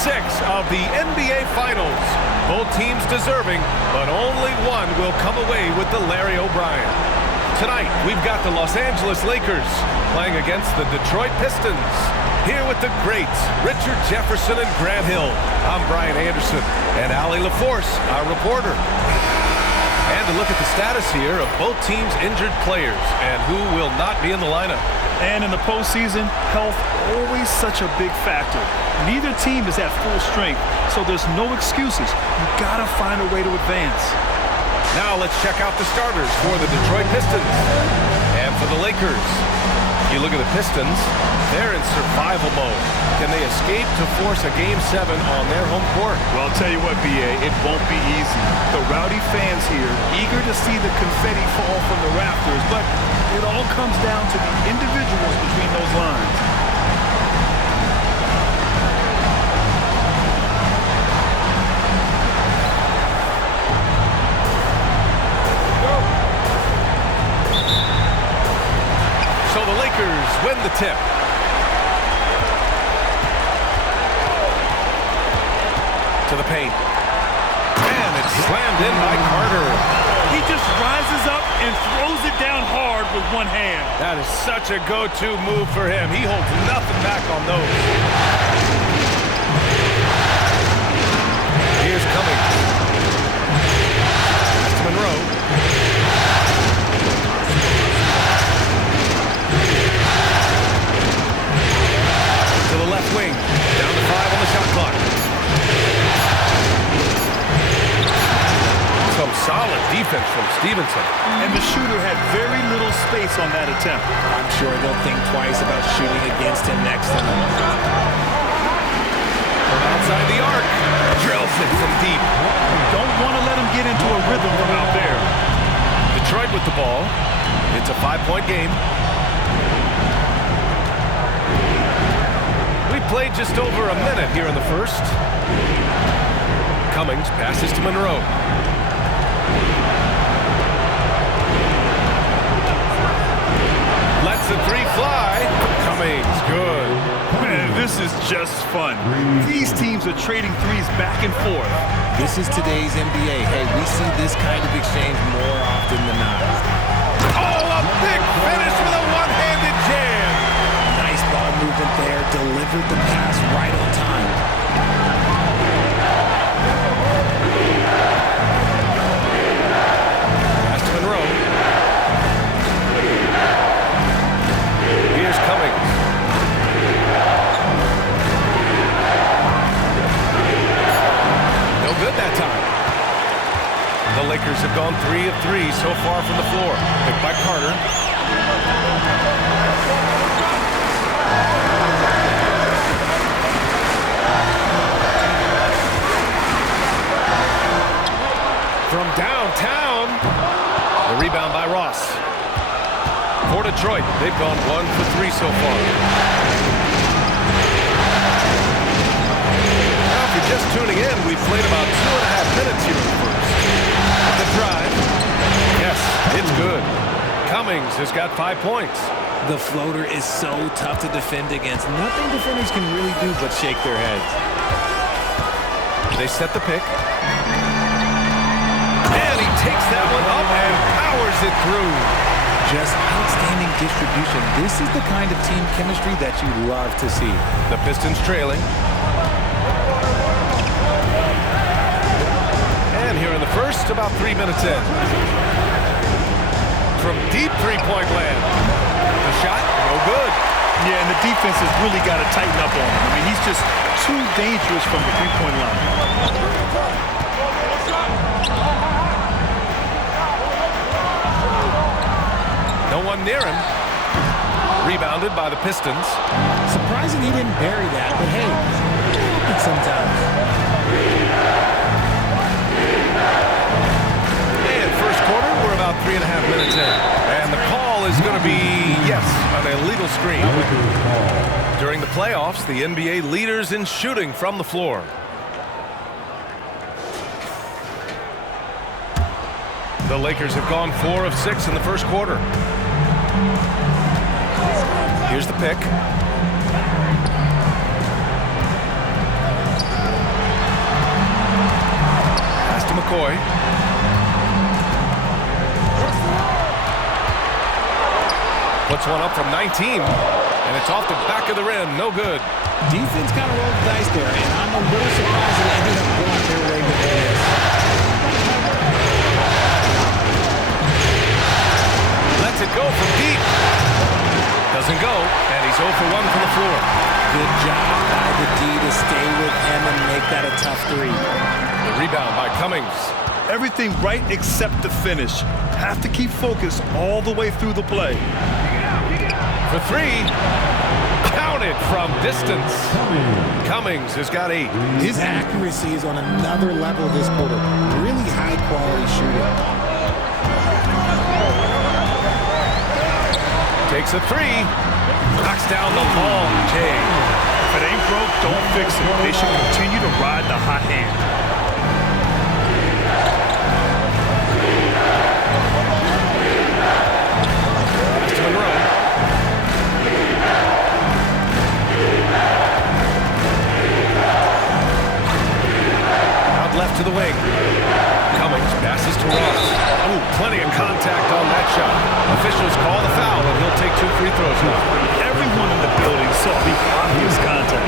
6 of the NBA Finals. Both teams deserving, but only one will come away with the Larry O'Brien. Tonight, we've got the Los Angeles Lakers playing against the Detroit Pistons. Here with the greats, Richard Jefferson and Grant Hill. I'm Brian Anderson, and Allie LaForce, our reporter. And to look at the status here of both teams' injured players and who will not be in the lineup. And in the postseason, health always such a big factor. Neither team is at full strength, so there's no excuses. You gotta find a way to advance. Now let's check out the starters for the Detroit Pistons. And for the Lakers, you look at the Pistons, they're in survival mode. Can they escape to force a Game 7 on their home court? Well, I'll tell you what, B.A., it won't be easy. The rowdy fans here, eager to see the confetti fall from the rafters, but it all comes down to the individuals between those lines. So the Lakers win the tip. To the paint. And it's slammed in by Carter. He just rises up and throws it down hard with one hand. That is such a go-to move for him. He holds nothing back on those. Here's Cummings. That's Monroe. To the left wing. Down to 5 on the shot clock. Some solid defense from Stevenson. And the shooter had very little space on that attempt. I'm sure they'll think twice about shooting against him next time. From outside the arc. Drills it from deep. Don't want to let him get into a rhythm from out there. Detroit with the ball. It's a 5-point game. We played just over a minute here in the first. Cummings passes to Monroe. Lets the three fly. Cummings, good. Man, this is just fun. These teams are trading threes back and forth. This is today's NBA. Hey, we see this kind of exchange more often than not. Oh, a big finish with a one-handed jam. Nice ball movement there. Delivered the pass right on time. Pass to Monroe. Here's Cummings. No good that time. The Lakers have gone 3 of 3 so far from the floor. Picked by Carter. From downtown. The rebound by Ross. For Detroit, they've gone 1 for 3 so far. Now, if you're just tuning in, we've played about 2.5 minutes here in the first. The drive. Yes, it's good. Cummings has got 5 points. The floater is so tough to defend against. Nothing defenders can really do but shake their heads. They set the pick. And he takes that one up and powers it through. Just outstanding distribution. This is the kind of team chemistry that you love to see. The Pistons trailing. And here in the first, about 3 minutes in. From deep three-point land. The shot, no good. Yeah, and the defense has really got to tighten up on him. I mean, he's just too dangerous from the three-point line. No one near him. Rebounded by the Pistons. Surprising he didn't bury that, but hey, it happens sometimes. And first quarter, we're about 3.5 minutes in. And the call is going to be, yes, an illegal screen. During the playoffs, the NBA leaders in shooting from the floor. The Lakers have gone 4 of 6 in the first quarter. Here's the pick. McCoy. Puts one up from 19, and it's off the back of the rim. No good. Defense kind of rolled the dice there, and I'm a little surprised that it ended up going their way with this. Lets it go from deep. Doesn't go, and he's 0 for 1 from the floor. Good job by the D to stay with him and make that a tough three. The rebound by Cummings. Everything right except the finish. Have to keep focused all the way through the play. For three. Counted from distance. Cummings has got 8. His accuracy is on another level this quarter. Really high-quality shooting. Takes a 3. Knocks down the long J. If it ain't broke, don't fix it. They should continue to ride the hot hand. Pass to Monroe. Out left to the wing. Cummings passes to Ross. Ooh, plenty of contact on that shot. Officials call the foul, and he'll take 2 free throws now. Everyone in the building saw the obvious contact.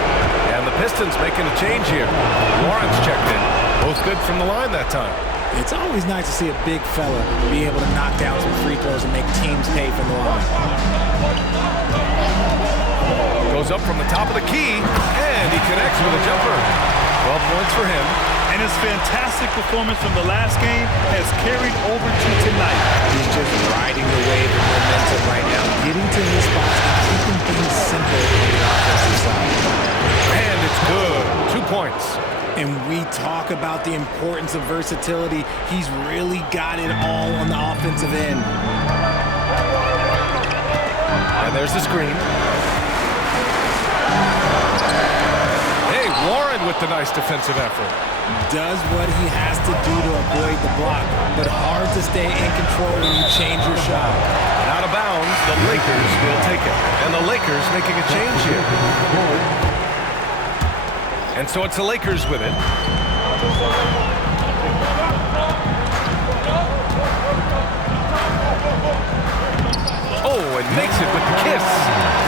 And the Pistons making a change here. Warren's checked in. Both good from the line that time. It's always nice to see a big fella be able to knock down some free throws and make teams pay from the line. Goes up from the top of the key, and he connects with a jumper. 12 points for him. And his fantastic performance from the last game has carried over to tonight. He's just riding the wave of momentum right now, getting to his spots and keeping things simple on the offensive side. And it's good. 2 points. And we talk about the importance of versatility. He's really got it all on the offensive end. And there's the screen. Hey, Warren with the nice defensive effort. Does what he has to do to avoid the block, but hard to stay in control when you change your shot. And out of bounds, the Lakers will take it. And the Lakers making a change here. And so it's the Lakers with it. Oh, and makes it with the kiss.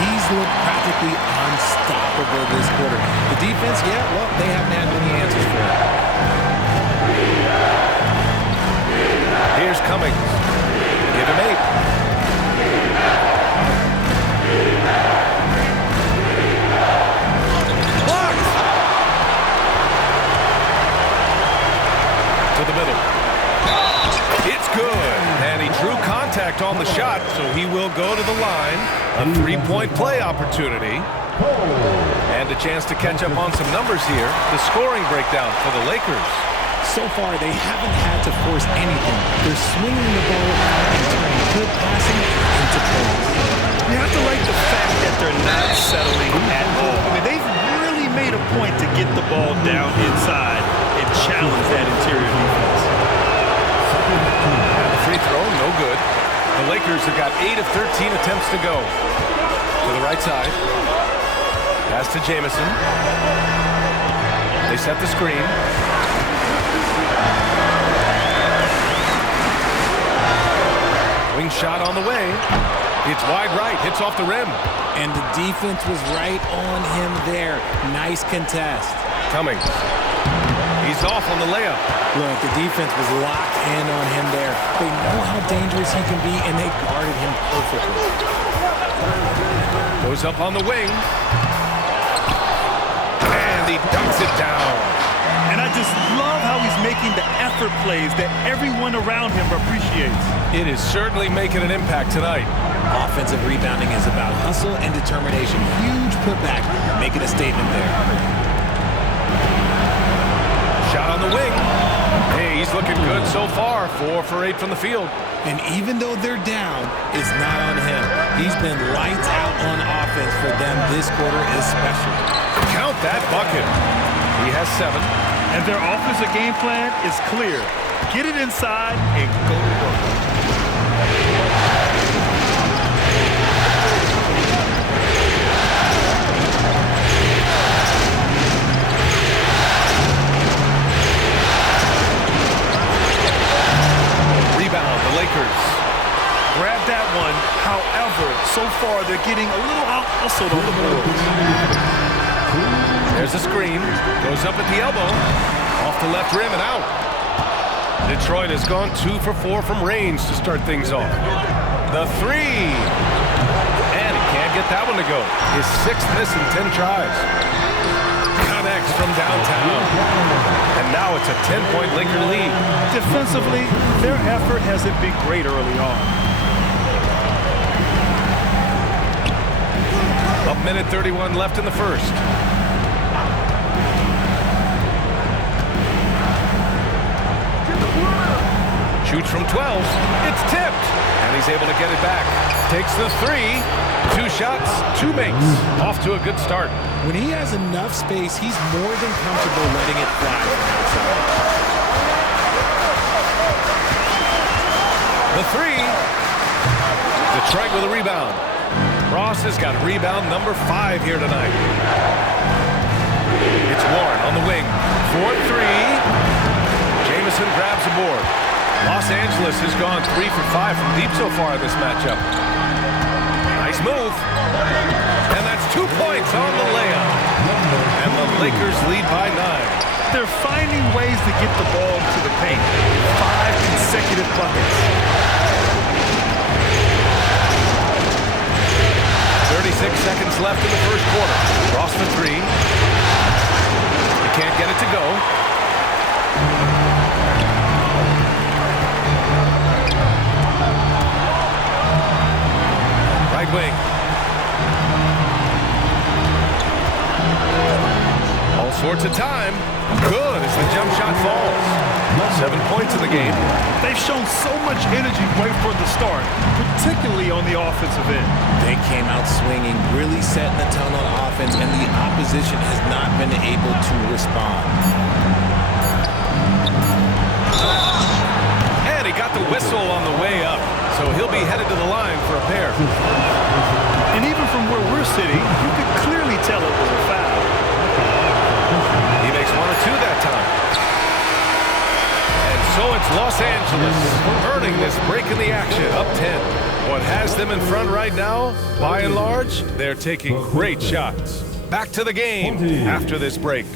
He's looked practically unstoppable this quarter. The defense, yeah, well, they haven't had many answers for it. Here's Cummings. Give him 8. Blocked! To the middle. It's good. And he drew contact on the shot, so he will go to the line. A 3-point play opportunity. And a chance to catch up on some numbers here. The scoring breakdown for the Lakers. So far, they haven't had to force anything. They're swinging the ball and turning good passing into points. You have to like the fact that they're not settling at all. I mean, they've really made a point to get the ball down inside and challenge that interior defense. And the free throw, no good. The Lakers have got 8 of 13 attempts to go. To the right side. Pass to Jamison. They set the screen. Wing shot on the way. It's wide right, hits off the rim. And the defense was right on him there. Nice contest. Cummings. He's off on the layup. Look, the defense was locked in on him there. They know how dangerous he can be, and they guarded him perfectly. Goes up on the wing. And he dunks it down. And I just love how he's making the effort plays that everyone around him appreciates. It is certainly making an impact tonight. Offensive rebounding is about hustle and determination. Huge putback, making a statement there. Shot on the wing. Hey, he's looking good so far. 4 for 8 from the field. And even though they're down, it's not on him. He's been lights out on offense for them this quarter especially. Count that bucket. He has 7. And their offensive game plan is clear. Get it inside and go to work. far, they're getting a little out-hustled on the boards. There's a screen. Goes up at the elbow. Off the left rim and out. Detroit has gone 2 for 4 from range to start things off. The three. And he can't get that one to go. His 6th miss in 10 tries. Connects from downtown. And now it's a 10-point Laker lead. Defensively, their effort hasn't been great early on. A minute 31 left in the first. Shoots from 12. It's tipped. And he's able to get it back. Takes the three. 2 shots, 2 makes. Off to a good start. When he has enough space, he's more than comfortable letting it fly from outside. The three. Detroit with a rebound. Ross has got rebound number 5 here tonight. It's Warren on the wing. 4-3. Jamison grabs the board. Los Angeles has gone 3 for 5 from deep so far in this matchup. Nice move. And that's 2 points on the layup. And the Lakers lead by 9. They're finding ways to get the ball to the paint. 5 consecutive buckets. 36 seconds left in the first quarter. Ross for 3. He can't get it to go. Right wing. All sorts of time. Good as the jump shot falls. 7 points in the game. They've shown so much energy right from the start, particularly on the offensive end. They came out swinging, really setting the tone on offense, and the opposition has not been able to respond. And he got the whistle on the way up, so he'll be headed to the line for a pair. And even from where we're sitting, you could clearly tell it was a foul. He makes 1 or 2 that time. And so it's Los Angeles earning this break in the action, up 10. What has them in front right now, by and large, they're taking great shots. Back to the game after this break.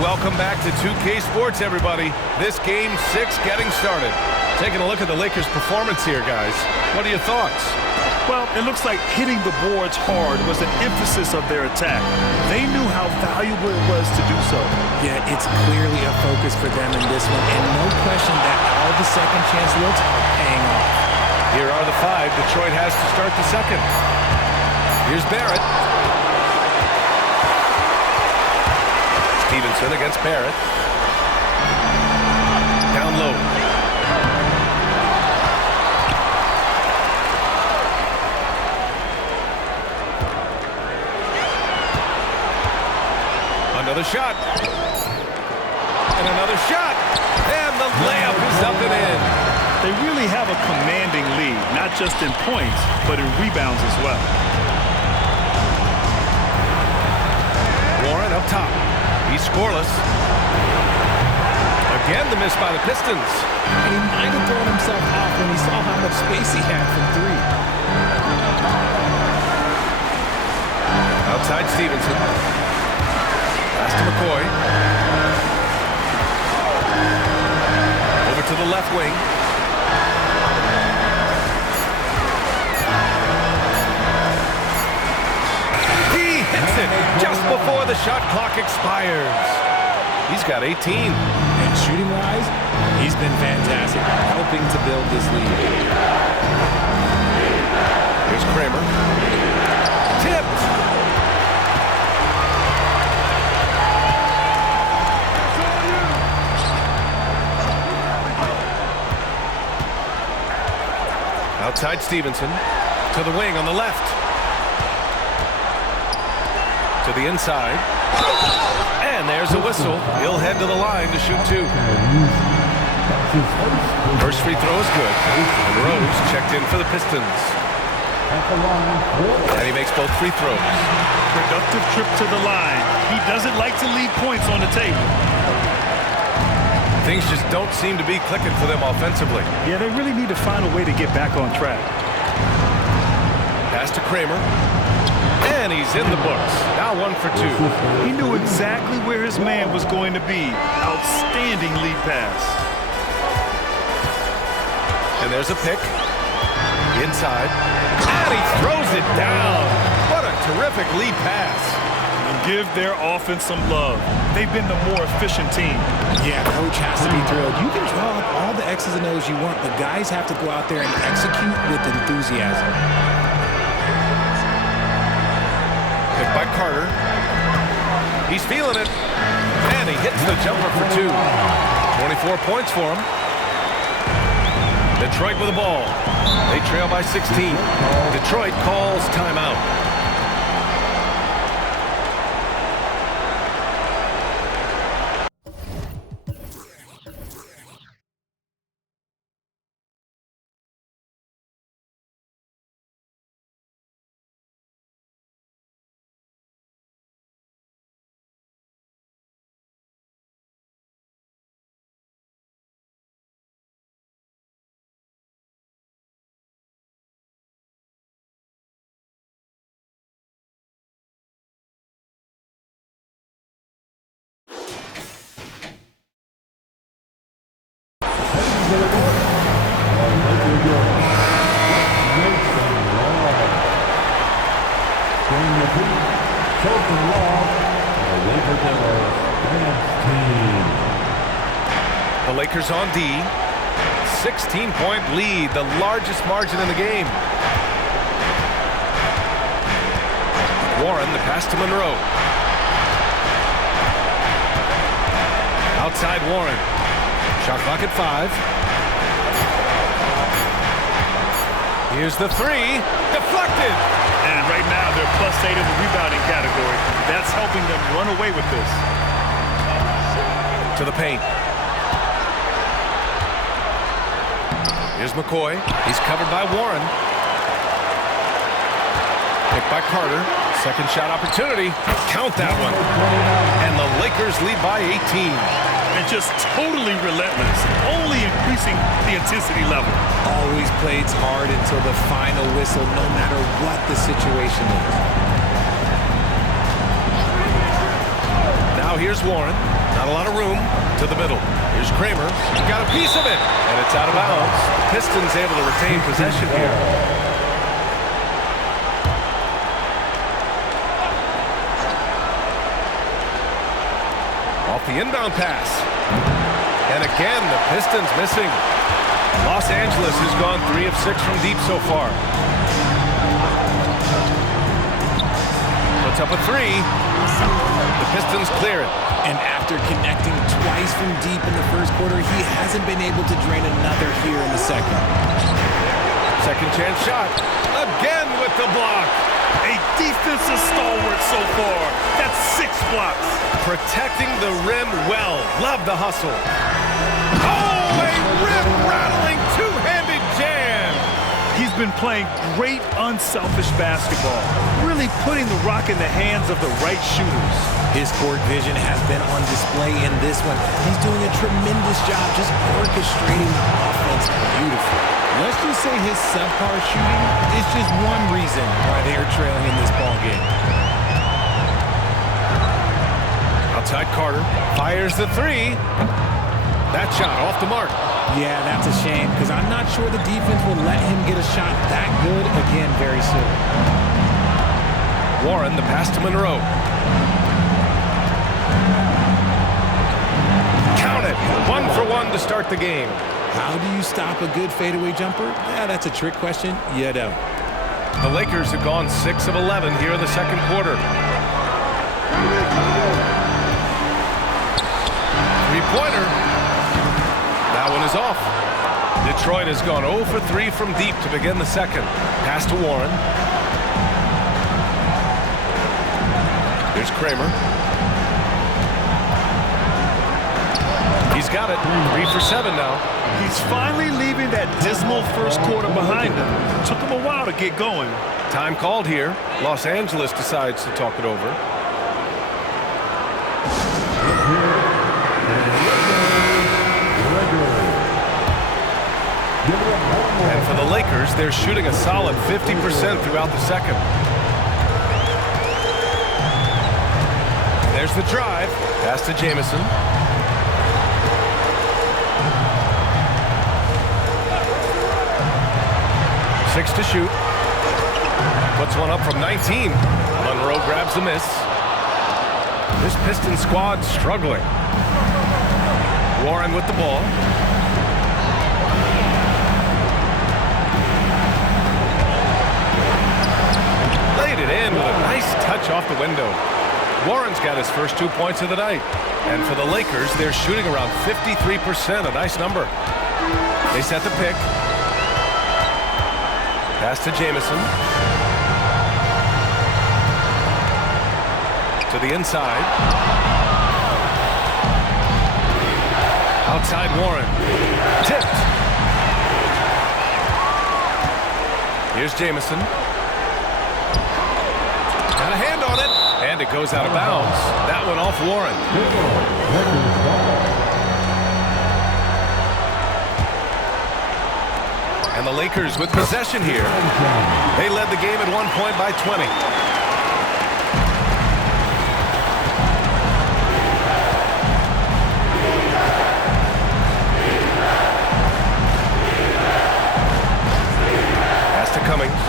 Welcome back to 2K Sports, everybody. This game 6 getting started. Taking a look at the Lakers' performance here, guys. What are your thoughts? Well, it looks like hitting the boards hard was an emphasis of their attack. They knew how valuable it was to do so. Yeah, it's clearly a focus for them in this one, and no question that all the second chance looks are paying off. Here are the 5 Detroit has to start the second. Here's Barrett. Stevenson against Barrett. Down low. Another shot. And another shot. And the layup is up and in. They really have a commanding lead, not just in points, but in rebounds as well. Warren up top. He's scoreless. Again, the miss by the Pistons. And he might have thrown himself off when he saw how much space he had from 3. Outside Stevenson. Pass to McCoy. Over to the left wing. He hits it just before the shot clock expires. He's got 18. And shooting-wise, he's been fantastic, helping to build this lead. Here's Kramer. Tipped. Outside Stevenson. To the wing on the left. To the inside. And there's a whistle. He'll head to the line to shoot 2. First free throw is good. And Rose checked in for the Pistons. And he makes both free throws. Productive trip to the line. He doesn't like to leave points on the table. Things just don't seem to be clicking for them offensively. Yeah, they really need to find a way to get back on track. Pass to Kramer. And he's in the books. Now 1 for 2. He knew exactly where his man was going to be. Outstanding lead pass. And there's a pick. Inside. And he throws it down. What a terrific lead pass. Give their offense some love. They've been the more efficient team. Yeah, coach has to be thrilled. You can draw up all the X's and O's you want, but guys have to go out there and execute with enthusiasm. Picked by Carter. He's feeling it. And he hits the jumper for 2. 24 points for him. Detroit with the ball. They trail by 16. Detroit calls timeout. The Lakers on D. 16-point lead, the largest margin in the game. Warren, the pass to Monroe. Outside Warren. Shot clock at 5. Here's the 3. Deflected. And right now they're +8 in the rebounding category. That's helping them run away with this. To the paint. Here's McCoy. He's covered by Warren. Picked by Carter. Second shot opportunity. Count that one. And the Lakers lead by 18. And just totally relentless. Only increasing the intensity level. Always plays hard until the final whistle, no matter what the situation is. Now here's Warren. Not a lot of room. To the middle. Here's Kramer. Got a piece of it. And it's out of bounds. The Pistons able to retain possession here. Off the inbound pass. And again, the Pistons missing. Los Angeles has gone 3 of 6 from deep so far. Puts up a 3. The Pistons clear it. And after connecting twice from deep in the first quarter, he hasn't been able to drain another here in the second. Second chance shot. Again with the block. A defensive stalwart so far. That's 6 blocks. Protecting the rim well. Love the hustle. Oh, a rim-rattling two-handed jam. He's been playing great unselfish basketball. Really putting the rock in the hands of the right shooters. His court vision has been on display in this one. He's doing a tremendous job just orchestrating the offense beautifully. Let's just say his subpar shooting is just one reason why they are trailing in this ballgame. Outside Carter. Fires the 3. That shot off the mark. Yeah, that's a shame because I'm not sure the defense will let him get a shot that good again very soon. Warren, the pass to Monroe. Count it. 1 for 1 to start the game. How do you stop a good fadeaway jumper? Yeah, that's a trick question. You don't. The Lakers have gone 6 of 11 here in the second quarter. Three-pointer. That one is off. Detroit has gone 0 for 3 from deep to begin the second. Pass to Warren. Here's Kramer. He's got it. 3 for 7 now. He's finally leaving that dismal first quarter behind him. Took him a while to get going. Time called here. Los Angeles decides to talk it over. And for the Lakers, they're shooting a solid 50% throughout the second. There's the drive. Pass to Jamison. Six to shoot. Puts one up from 19. Monroe grabs the miss. This Pistons squad struggling. Warren with the ball. Laid it in with a nice touch off the window. Warren's got his first 2 points of the night. And for the Lakers, they're shooting around 53%, a nice number. They set the pick. Pass to Jamison. To the inside. Outside Warren. Tipped. Here's Jamison. Got a hand on it. And it goes out of bounds. That one off Warren. And the Lakers with possession here. They led the game at 1 point by 20. Pass to Cummings.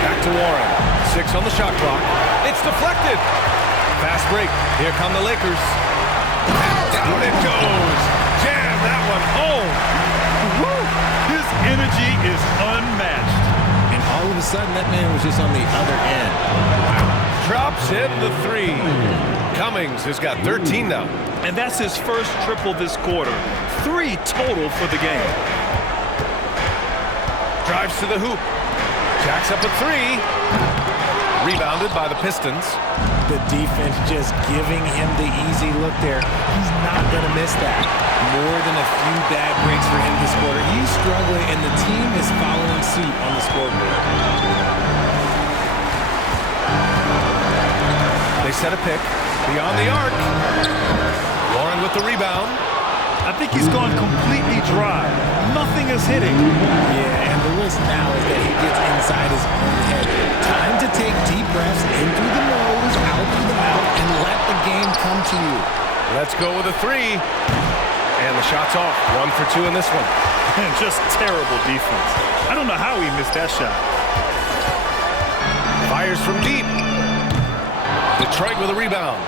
Back to Warren. 6 on the shot clock. It's deflected. Fast break. Here come the Lakers. And down it goes. Jam that one home. Woo! His energy is unmatched. And all of a sudden, that man was just on the other end. Drops in the 3. Cummings has got 13 now. And that's his first triple this quarter. 3 total for the game. Drives to the hoop. Jacks up a 3. Rebounded by the Pistons. The defense just giving him the easy look there. He's not going to miss that. More than a few bad breaks for him this quarter. He's struggling, and the team is following suit on the scoreboard. They set a pick. Beyond the arc. Warren with the rebound. I think he's gone completely dry. Nothing is hitting. Yeah, and the risk now is that he gets inside his own head. Time to take deep breaths in through the nose, out through the mouth, and let the game come to you. Let's go with a 3. And the shot's off. 1 for 2 in this one. And just terrible defense. I don't know how he missed that shot. Fires from deep. Detroit with a rebound.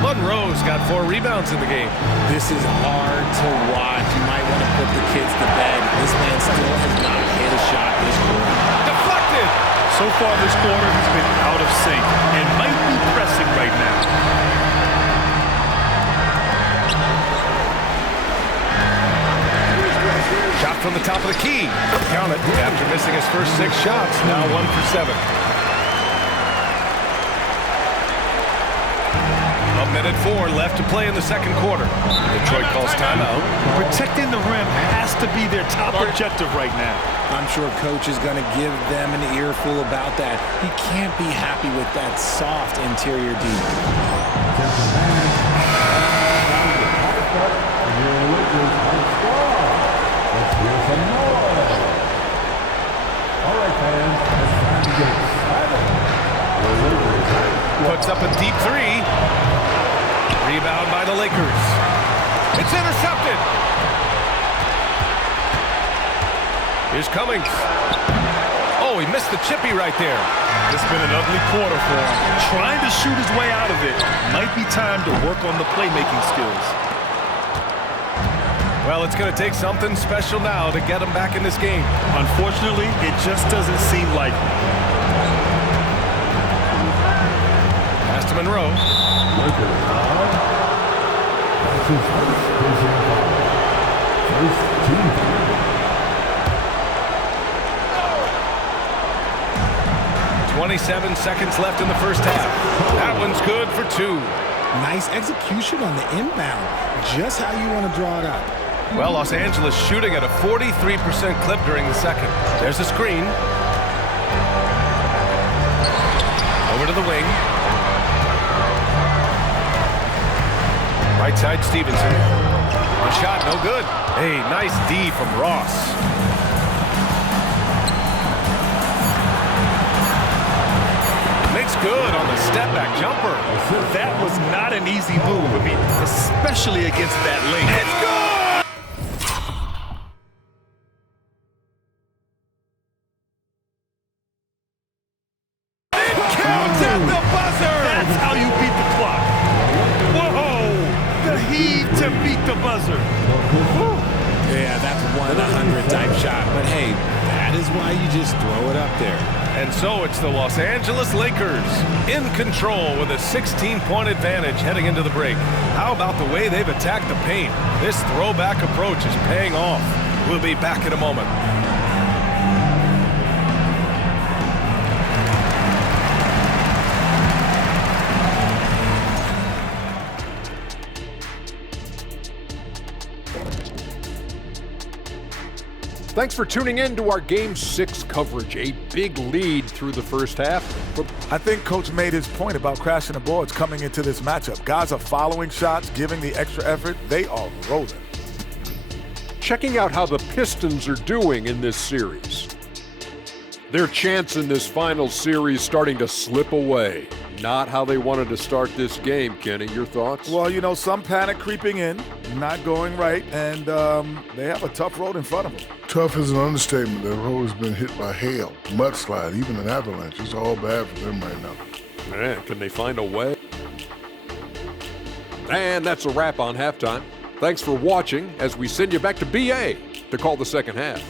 Monroe's got 4 rebounds in the game. This is hard to watch. You might want to put the kids to bed. This man still has not hit a shot this quarter. Deflected! So far this quarter, he's been out of sync and might be pressing right now. Shot from the top of the key. Count it. After missing his first 6 shots, now 1 for 7. A minute 4 left to play in the second quarter. Detroit calls timeout. Protecting the rim has to be their top objective right now. I'm sure coach is going to give them an earful about that. He can't be happy with that soft interior D. Puts up a deep 3. Rebound by the Lakers. It's intercepted. Here's Cummings. Oh, he missed the chippy right there. It's been an ugly quarter for him. Trying to shoot his way out of it. Might be time to work on the playmaking skills. Well, it's going to take something special now to get him back in this game. Unfortunately, it just doesn't seem likely. Pass to Monroe. 27 seconds left in the first half. That one's good for 2. Nice execution on the inbound. Just how you want to draw it up. Well, Los Angeles shooting at a 43% clip during the second. There's a screen. Over to the wing. Right side, Stevenson. One shot, no good. Hey, nice D from Ross. Makes good on the step-back jumper. That was not an easy move. I mean, especially against that length. It's good! Counts at the buzzer! That's how you beat the clock. Whoa! The heave to beat the buzzer. Yeah, that's 1 in 100 type shot. But hey, that is why you just throw it up there. And so it's the Los Angeles Lakers in control with a 16-point advantage heading into the break. How about the way they've attacked the paint? This throwback approach is paying off. We'll be back in a moment. Thanks for tuning in to our Game 6 coverage. A big lead through the first half. I think Coach made his point about crashing the boards coming into this matchup. Guys are following shots, giving the extra effort. They are rolling. Checking out how the Pistons are doing in this series. Their chance in this final series starting to slip away. Not how they wanted to start this game, Kenny. Your thoughts? Well, you know, some panic creeping in, not going right, and they have a tough road in front of them. Tough is an understatement. Their road has been hit by hail, mudslide, even an avalanche. It's all bad for them right now. Man, can they find a way? And that's a wrap on halftime. Thanks for watching as we send you back to BA to call the second half.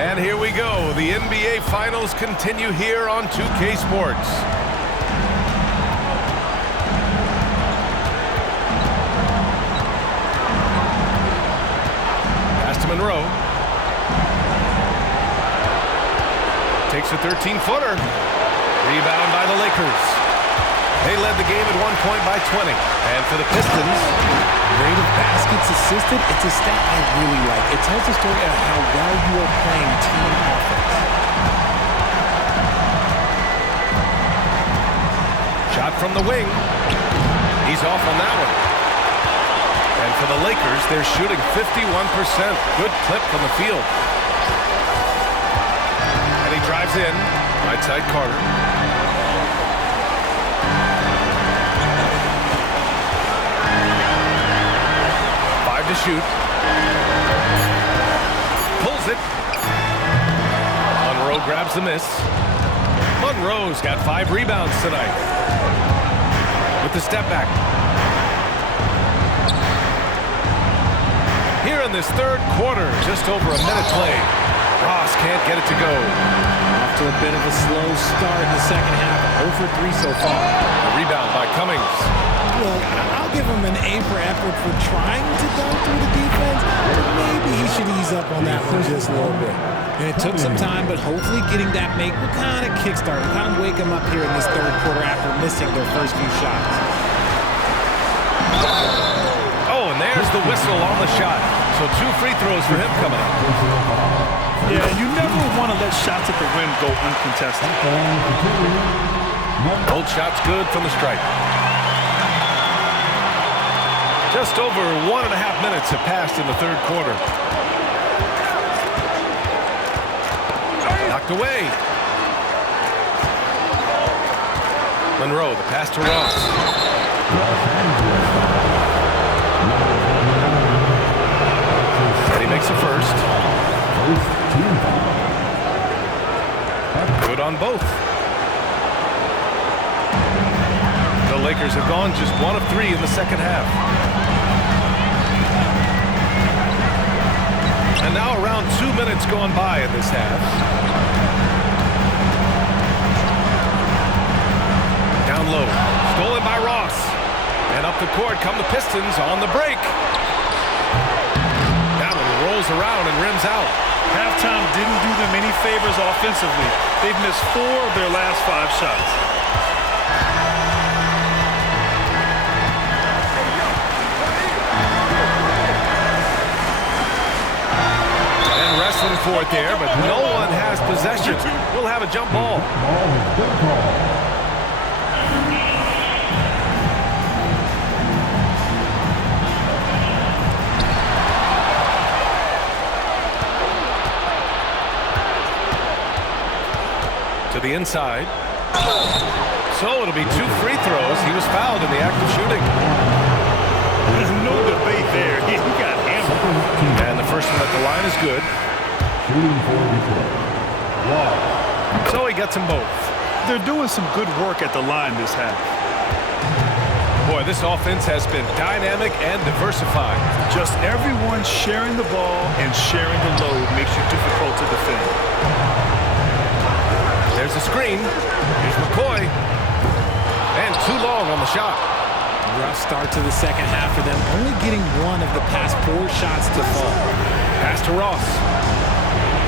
And here we go. The NBA Finals continue here on 2K Sports. Pass to Monroe. Takes a 13-footer. Rebound by the Lakers. They led the game at one point by 20. And for the Pistons, Rate of baskets assisted, it's a stat I really like. It tells the story of how well you are playing team offense. shot from the wing. He's off on that one. And for the Lakers, they're shooting 51%. Good clip from the field. And he drives in. Right side Carter. To shoot. Pulls it. Monroe grabs the miss. Monroe's got 5 rebounds tonight. With the step back. Here in this third quarter, just over a minute played. Ross can't get it to go. Off to a bit of a slow start in the second half. 0 for 3 so far. The rebound by Cummings. Look, I'll give him an A for effort for trying to dunk through the defense, but maybe he should ease up on that one just a little bit. And it took some time, but hopefully getting that make will kind of kickstart, kind of wake him up here in this third quarter after missing their first few shots. Oh, and there's the whistle on the shot. So 2 free throws for him coming up. Yeah, you never want to let shots at the rim go uncontested. Both shots good from the stripe. Just over 1.5 minutes have passed in the third quarter. Knocked away. Monroe, the pass to Ross. And he makes the first. Good on both. The Lakers have gone just 1 of 3 in the second half. And now around 2 minutes gone by in this half. Down low. Stolen by Ross. And up the court come the Pistons on the break. circles around and rims out. Halftime didn't do them any favors offensively. They've missed 4 of their last 5 shots. And wrestling for it there, but no one has possession. We'll have a jump ball. To the inside. So it'll be 2 free throws. He was fouled in the act of shooting. There's no debate there. He got hammered. And the first one at the line is good. So he gets them both. They're doing some good work at the line this half. Boy, this offense has been dynamic and diversified. Just everyone sharing the ball and sharing the load makes you difficult to defend. There's a screen. Here's McCoy. And too long on the shot. Rough start to the second half for them, only getting 1 of the past 4 shots to fall. Pass to Ross.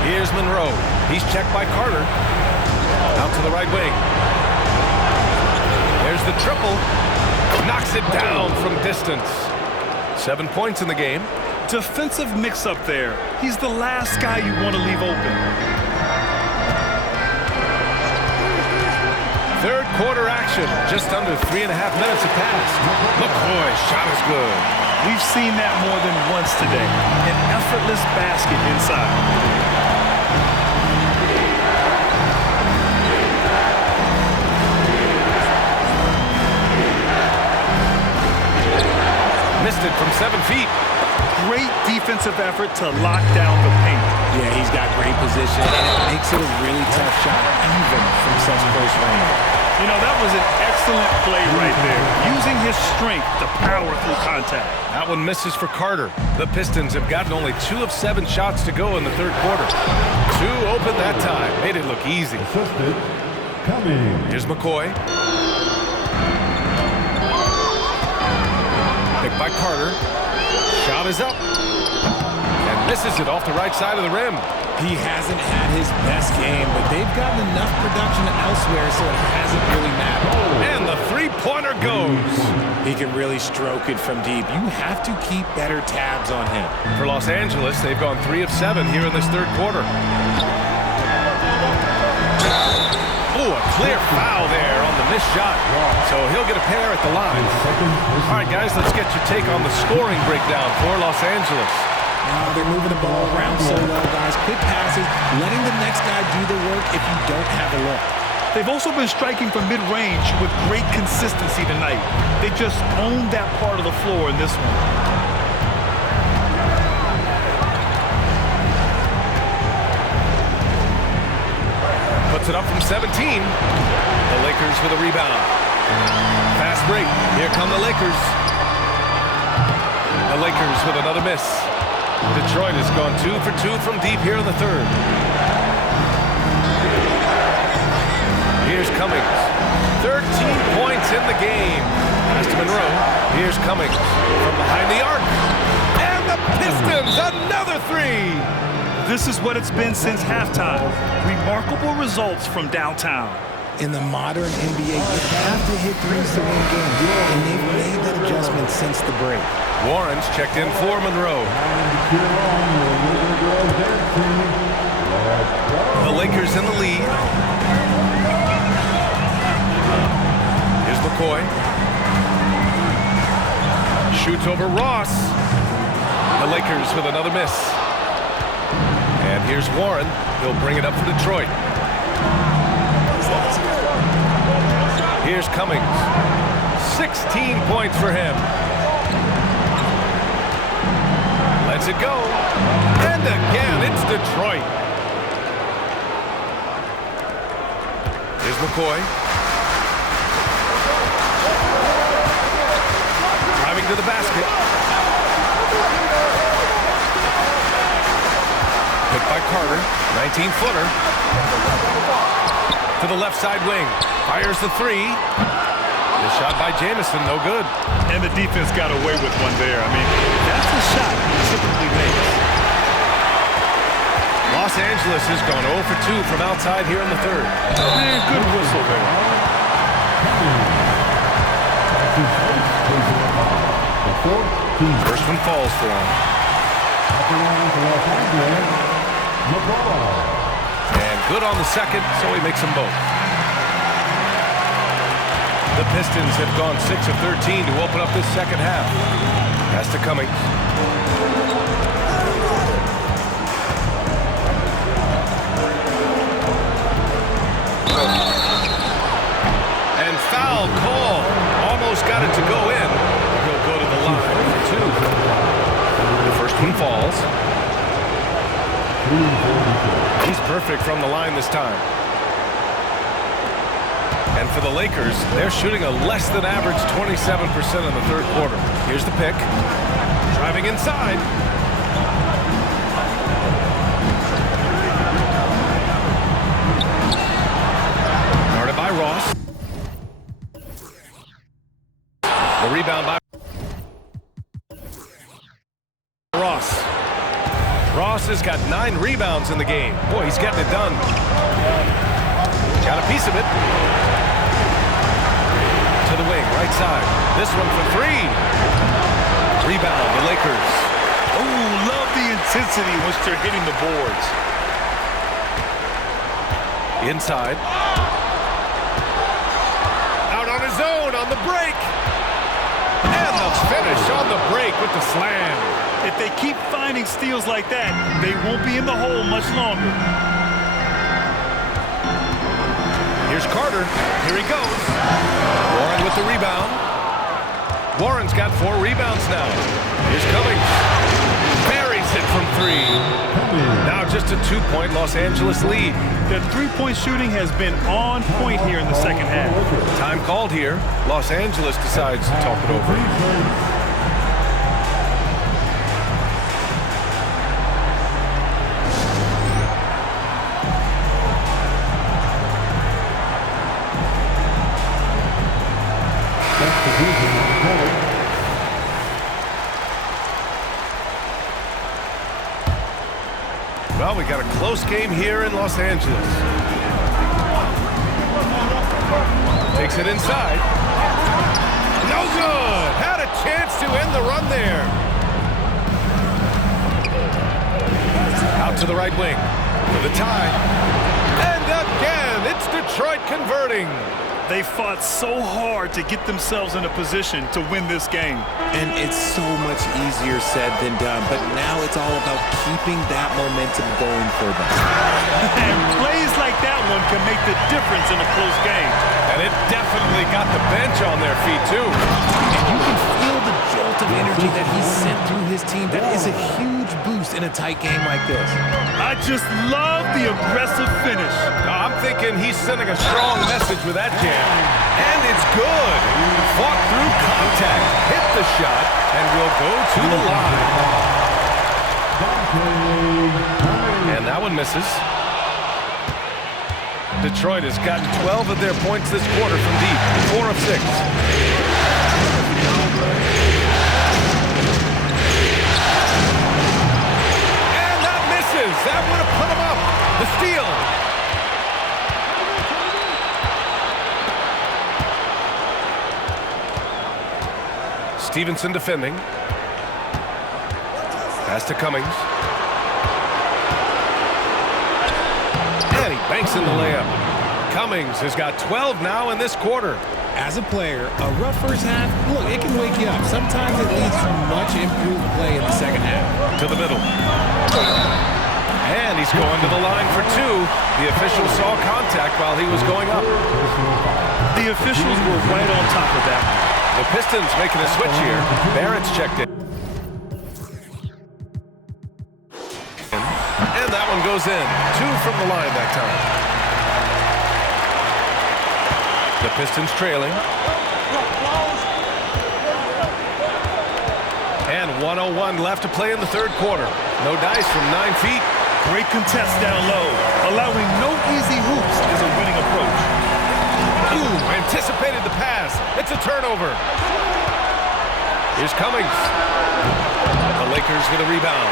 Here's Monroe. He's checked by Carter. Out to the right wing. There's the triple. Knocks it down from distance. 7 points in the game. Defensive mix-up there. He's the last guy you want to leave open. Third quarter action. Just under 3.5 minutes have passed. McCoy's shot is good. We've seen that more than once today. An effortless basket inside. Missed it from 7 feet. Great defensive effort to lock down the paint. Yeah, he's got great position, and it makes it a really tough shot, even from such close range. You know, that was an excellent play right there. Using his strength to power through contact. That one misses for Carter. The Pistons have gotten only 2 of 7 shots to go in the third quarter. 2 open that time. Made it look easy. Here's McCoy. Picked by Carter. Shot is up. And misses it off the right side of the rim. He hasn't had his best game, but they've gotten enough production elsewhere, so it hasn't really mattered. And the three-pointer goes. He can really stroke it from deep. You have to keep better tabs on him. For Los Angeles, they've gone 3 of 7 here in this third quarter. Oh, a clear foul there on the missed shot. So he'll get a pair at the line. All right, guys, let's get your take on the scoring breakdown for Los Angeles. They're moving the ball around so well, guys. Quick passes, letting the next guy do the work if you don't have a look. They've also been striking from mid-range with great consistency tonight. They just owned that part of the floor in this one. Puts it up from 17. The Lakers with a rebound. Fast break. Here come the Lakers. The Lakers with another miss. Detroit has gone 2 for 2 from deep here in the third. Here's Cummings. 13 points in the game. Pass to Monroe. Here's Cummings from behind the arc. And the Pistons, another 3. This is what it's been since halftime. Remarkable results from downtown. In the modern NBA, you have to hit threes to win games, and they've made that adjustment since the break. Warren's checked in for Monroe. The Lakers in the lead. Here's McCoy. Shoots over Ross. The Lakers with another miss. And here's Warren. He'll bring it up for Detroit. Here's Cummings. 16 points for him. Lets it go. And again, it's Detroit. Here's McCoy. Driving to the basket. Picked by Carter. 19-footer. To the left side wing. Fires the 3. The shot by Jamison, no good. And the defense got away with one there. I mean, that's a shot he typically makes. Los Angeles has gone 0 for 2 from outside here in the third. Man, good whistle there. First one falls for him. And good on the second, so he makes them both. The Pistons have gone 6 of 13 to open up this second half. Pass to Cummings. And foul call. Almost got it to go in. He'll go to the line for 2. The first one falls. He's perfect from the line this time. And for the Lakers, they're shooting a less than average 27% in the third quarter. Here's the pick. Driving inside. Guarded by Ross. The rebound by Ross. Ross has got 9 rebounds in the game. Boy, he's getting it done. Got a piece of it. To the wing, right side. This one for 3. Rebound, the Lakers. Oh, love the intensity once they're hitting the boards. Inside. Out on his own on the break. And the finish on the break with the slam. If they keep finding steals like that, they won't be in the hole much longer. Here's Carter. Here he goes. Warren with the rebound. Warren's got 4 rebounds now. Here's Cummings. Buries it from 3. Now just a 2-point Los Angeles lead. Their three-point shooting has been on point here in the second half. Time called here. Los Angeles decides to talk it over. Well, we got a close game here in Los Angeles. Takes it inside. No good. Had a chance to end the run there. Out to the right wing for the tie. And again, it's Detroit converting. They fought so hard to get themselves in a position to win this game. And it's so much easier said than done, but now it's all about keeping that momentum going for them. And plays like that one can make the difference in a close game. And it definitely got the bench on their feet, too. And you can feel the jolt of energy that he sent through his team. That is a huge boost in a tight game like this. I just love the aggressive finish. I'm thinking he's sending a strong message with that jam. And it's good. Fought through contact, hit the shot, and will go to the line. And that one misses. Detroit has gotten 12 of their points this quarter from deep, 4 of 6. And that misses. That would have put him up. The steal. Stevenson defending. Pass to Cummings. And he banks in the layup. Cummings has got 12 now in this quarter. As a player, a rough first half, look, it can wake you up. Sometimes it leads to much improved play in the second half. To the middle. And he's going to the line for 2. The official saw contact while he was going up. The officials were right on top of that. The Pistons making a switch here. Barrett's checked in. And that one goes in. 2 from the line that time. The Pistons trailing. And 1:01 left to play in the third quarter. No dice from 9 feet. Great contest down low. Allowing no easy hoops is a winning approach. Ooh, anticipated the pass. It's a turnover. Here's Cummings. The Lakers with a rebound.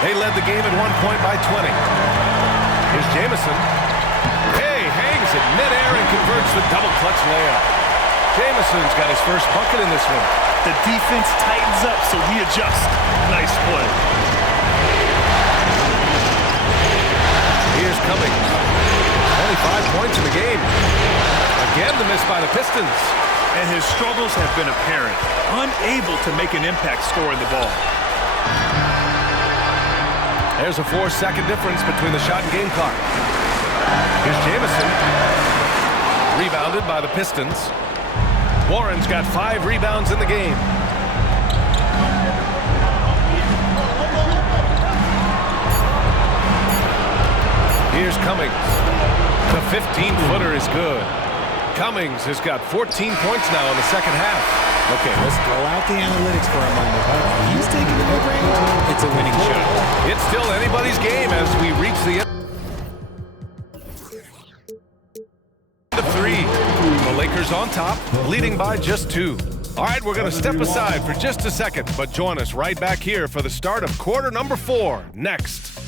They led the game at one point by 20. Here's Jamison. Hey, hangs it midair and converts the double clutch layup. Jamison's got his first bucket in this one. The defense tightens up, so he adjusts. Nice play. Here's Cummings. 25 points in the game. Again, the miss by the Pistons. And his struggles have been apparent. Unable to make an impact scoring the ball. There's a 4-second difference between the shot and game clock. Here's Jamison. Rebounded by the Pistons. Warren's got 5 rebounds in the game. Here's Cummings. The 15-footer is good. Cummings has got 14 points now in the second half. Okay, let's throw out the analytics for a moment. He's taking the mid-range. It's a winning shot. It's still anybody's game as we reach the end of 3. The Lakers on top, leading by just 2. All right, we're going to step aside for just a second, but join us right back here for the start of quarter number 4 next.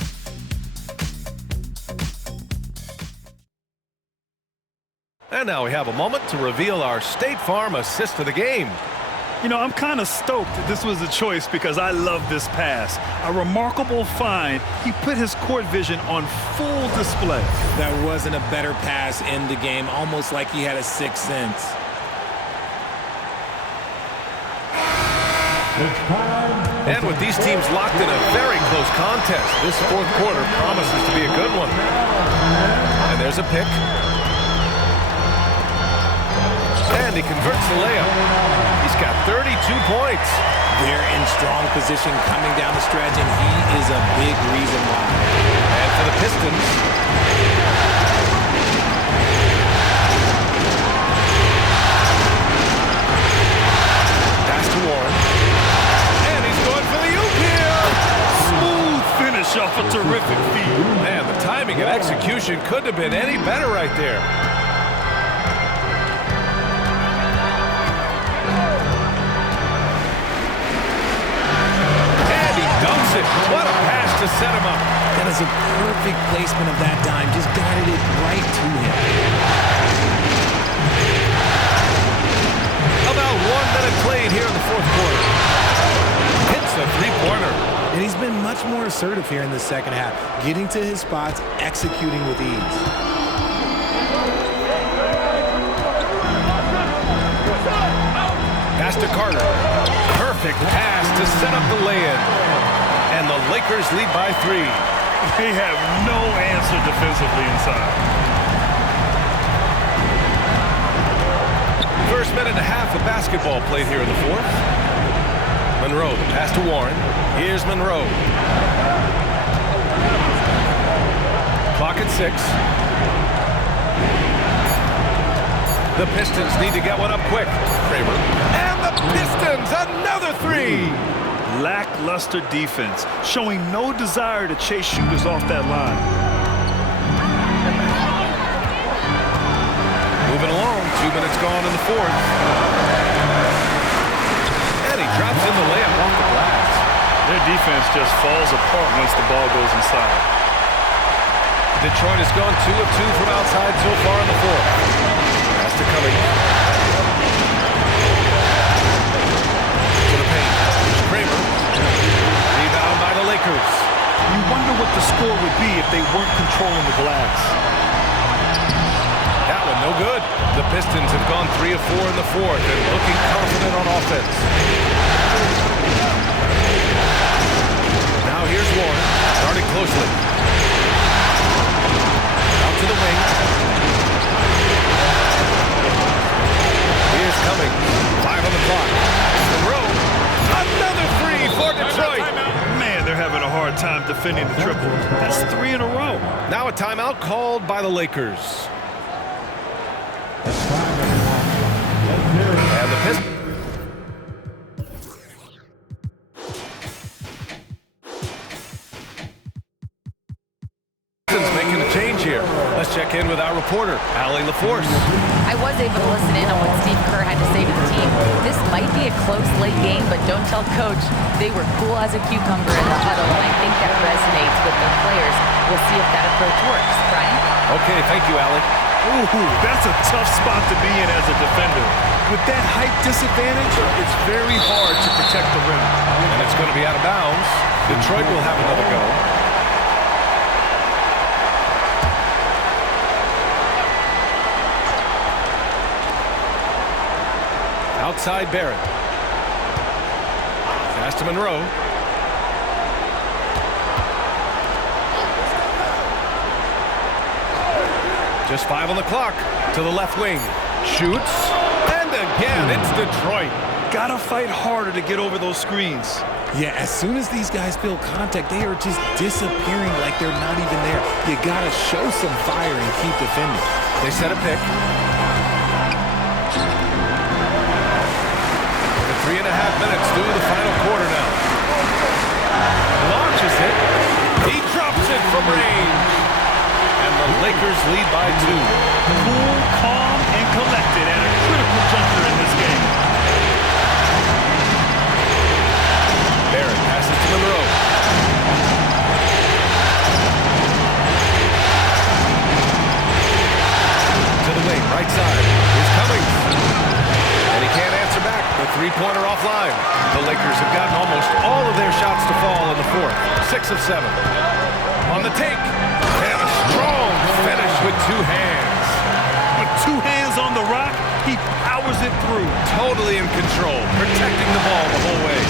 And now we have a moment to reveal our State Farm assist of the game. You know, I'm kind of stoked that this was a choice because I love this pass. A remarkable find. He put his court vision on full display. That wasn't a better pass in the game, almost like he had a sixth sense. And with these teams locked in a very close contest, this fourth quarter promises to be a good one. And there's a pick. And he converts the layup. He's got 32 points. They're in strong position coming down the stretch, and he is a big reason why. And for the Pistons, pass to Warren. And he's going for the oop here. Smooth finish off a terrific feed. Man, the timing and execution couldn't have been any better right there. What a pass to set him up. That is a perfect placement of that dime. Just guided it right to him. About 1 minute played here in the fourth quarter. Hits the three-pointer. And he's been much more assertive here in the second half, getting to his spots, executing with ease. Pass to Carter. Perfect pass to set up the lay-in. And the Lakers lead by 3. They have no answer defensively inside. First minute and a half of basketball played here in the fourth. Monroe, the pass to Warren. Here's Monroe. Clock at 6. The Pistons need to get one up quick. Kramer. And the Pistons, another 3. Lackluster defense, showing no desire to chase shooters off that line. Moving along, 2 minutes gone in the fourth. And he drops in the layup off the glass. Their defense just falls apart once the ball goes inside. Detroit has gone 2 of 2 from outside so far in the fourth. Pass to Cummings. To the paint. Kramer. Rebound by the Lakers. You wonder what the score would be if they weren't controlling the glass. That one no good. The Pistons have gone 3 of 4 in the fourth and looking confident on offense. Now here's Warren, starting closely. Out to the wing. Here's Cummings. 5 on the clock. Monroe. Another 3 for Detroit. Man, they're having a hard time defending the triple. That's 3 in a row. Now a timeout called by the Lakers. And the Pistons making a change here. Let's check in with our reporter, Allie LaForce. I was able to listen in on what Steve Kerr had to say to the team. This might be a close late game, but don't tell Coach. They were cool as a cucumber in the huddle, and I think that approach works, Brian. Okay, thank you, Allie. Ooh, that's a tough spot to be in as a defender. With that height disadvantage, it's very hard to protect the rim. And it's going to be out of bounds. Detroit will have another go. Outside Barrett. Pass to Monroe. Just 5 on the clock. To the left wing. Shoots. And again, it's Detroit. Gotta fight harder to get over those screens. Yeah, as soon as these guys feel contact, they are just disappearing like they're not even there. You gotta show some fire and keep defending. They set a pick. 3.5 minutes through the final quarter now. Launches it. He drops it from range. And the Lakers lead by 2. Cool, calm, and collected at a critical juncture in this game. Barrett passes to Monroe. To the wing, right side. Here's Cummings. And he can't answer back. The three-pointer offline. The Lakers have gotten almost all of their shots to fall in the fourth. 6 of 7. On the take. And a strong finish with 2 hands. With 2 hands on the rock, he powers it through. Totally in control. Protecting the ball the whole way.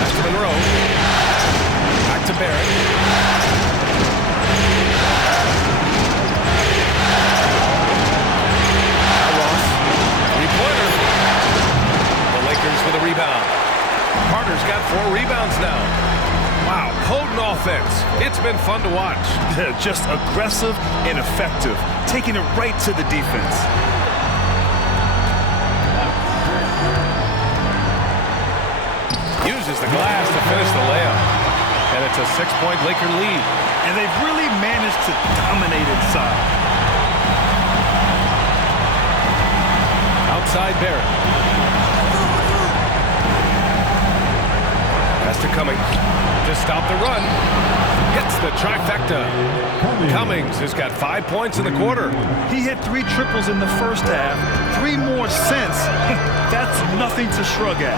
Pass to Monroe. Back to Barrett. For the rebound. Carter's got 4 rebounds now. Wow, potent offense. It's been fun to watch. Just aggressive and effective, taking it right to the defense. Uses the glass to finish the layup. And it's a 6-point Laker lead. And they've really managed to dominate inside. Outside Barrett. To Cummings to stop the run. Hits the trifecta. Cummings has got 5 points in the quarter. He hit 3 triples in the first half. 3 more since. That's nothing to shrug at.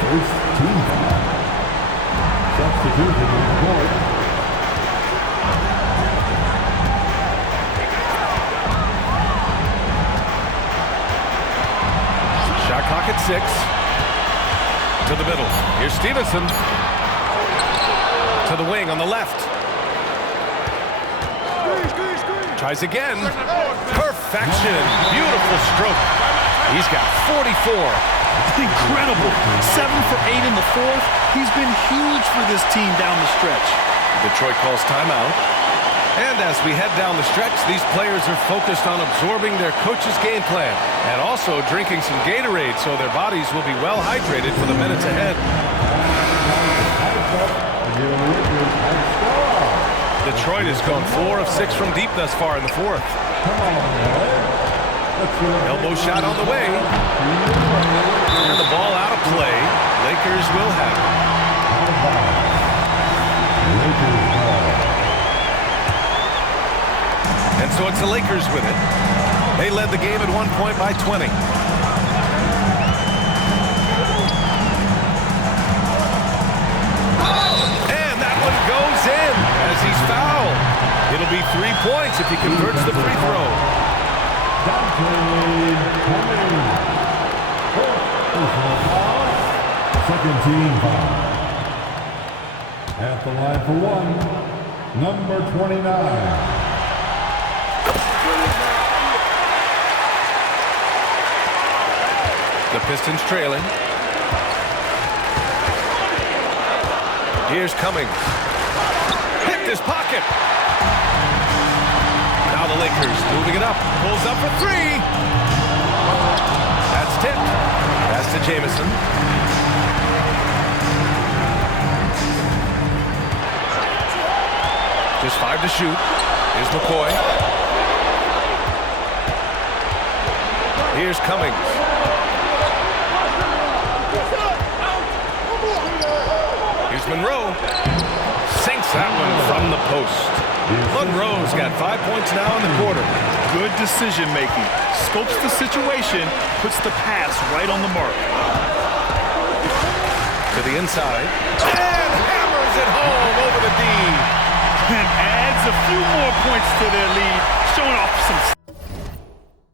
First team foul. Substitution on the court. Shot clock at 6. To the middle. Here's Stevenson. To the wing on the left. Tries again. Perfection. Beautiful stroke. He's got 44. Incredible. 7 for 8 in the fourth. He's been huge for this team down the stretch. Detroit calls timeout. And as we head down the stretch, these players are focused on absorbing their coach's game plan and also drinking some Gatorade so their bodies will be well hydrated for the minutes ahead. Detroit has gone 4 of 6 from deep thus far in the fourth. Elbow shot on the way. And the ball out of play. Lakers will have it. And so it's the Lakers with it. They led the game at 1 point by 20. And that one goes in as he's fouled. It'll be 3 points if he converts the free throw. Second team foul. At the line for 1, number 29. The Pistons trailing. Here's Cummings. Hit his pocket. Now the Lakers moving it up. Pulls up for 3. That's tipped. Pass to Jamison. Just 5 to shoot. Here's McCoy. Here's Cummings. Here's Monroe. Sinks that one from the post. Monroe's got 5 points now in the quarter. Good decision making. Scopes the situation, puts the pass right on the mark. To the inside. And hammers it home over the D. And adds a few more points to their lead, showing off some